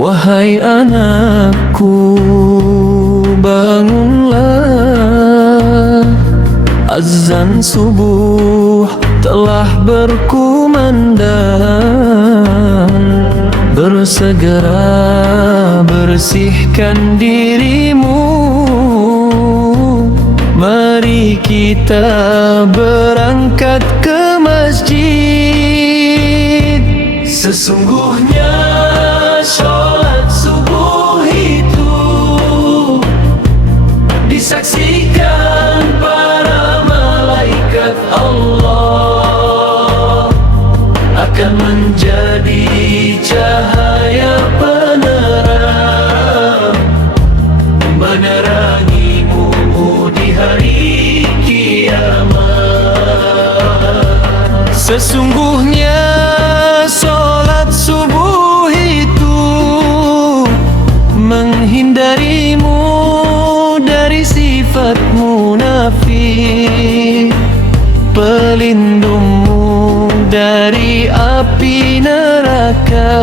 Wahai anakku, bangunlah, azan subuh telah berkumandang. Bersegera bersihkan dirimu, mari kita berangkat ke masjid. Sesungguhnya sholat subuh itu disaksikan para malaikat Allah, akan menjadi cahaya penerang, menerangimu di hari kiamat. Sesungguhnya sholat subuh itu menghindarimu dari sifat munafik, pelindungmu dari api neraka,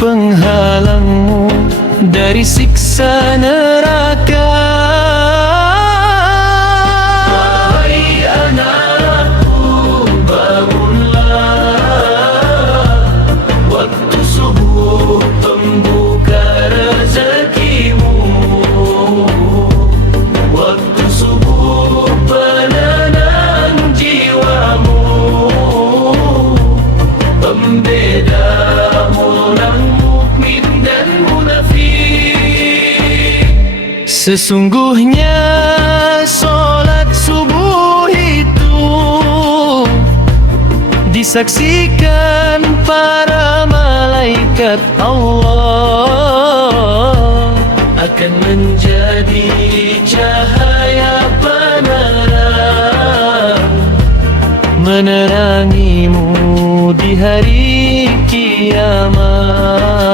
penghalangmu dari siksa neraka. Wahai anakku, bangunlah, waktu subuh pembuka rezekimu, waktu subuh penenang jiwamu, pembeda orang mukmin dan munafik. Sesungguhnya sholat subuh itu disaksikan para malaikat Allah, akan menjadi cahaya penerang, menerangimu di hari kiamat.